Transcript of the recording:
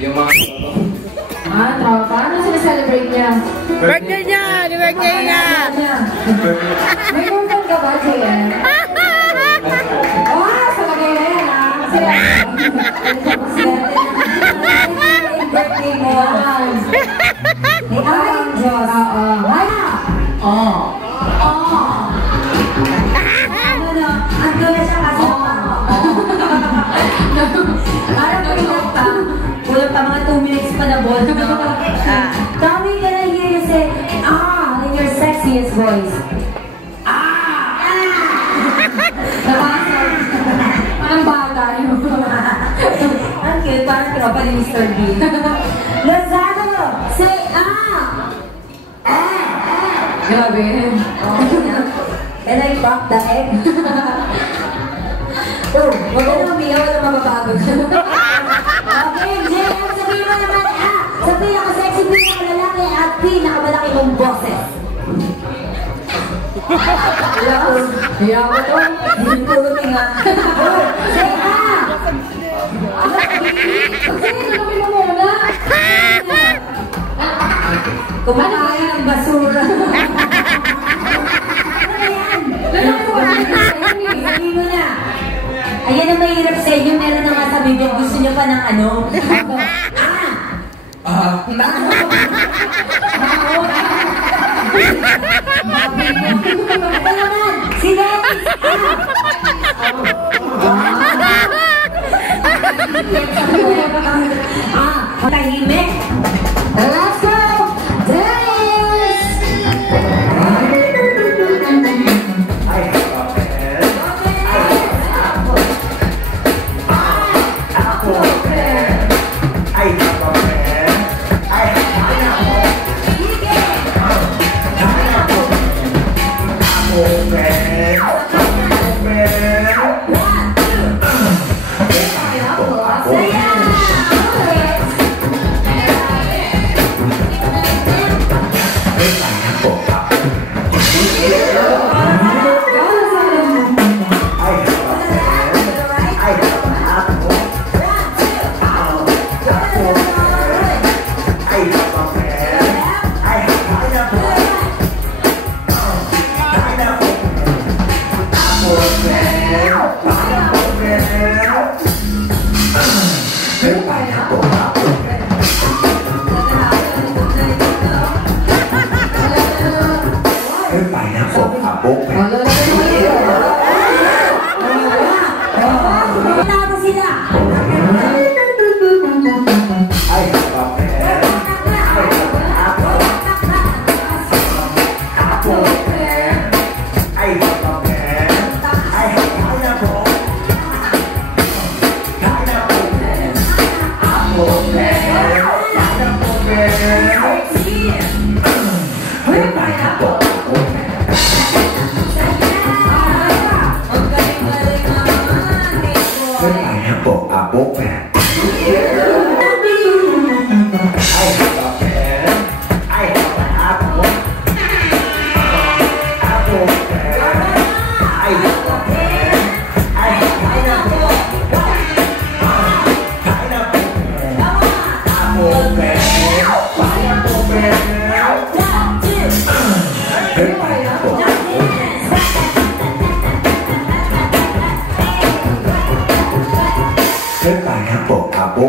Yung mga tropa. Ano siya-celebrate niya? Birthday niya! Birthday niya! May girlfriend ka ba, JM? Sa lagay na yan, birthday mo. Ay, Diyos. Ay! Ando na siya kasama. Parang kulang pa mga 2 minutes pa na ball. Tommy, can I hear you say, in your sexiest voice? Parang bata yun. Ang cute, parang tropa ni Mr. Bean. Lozano, say Grabe. Can I crack the egg? Huwag ka na umiyaw, wala mapapagod. Okay, JM, sabihin mo naman, sa pinaka-sexy, pinaka-lalaki at pinaka-malaki mong boses. Wala ko. Kaya ko to. Hindi ko tinga. Say Sige, tulungin mo muna. Kumakain ng basura. Sabihin mo na. Ayan ang mahirap sa inyo. Meron na nga sa bibig. Gusto nyo pa ng ano? Ito naman. Si Dennis. Tahimik. Let's go. Dennis. Pineapple, apple,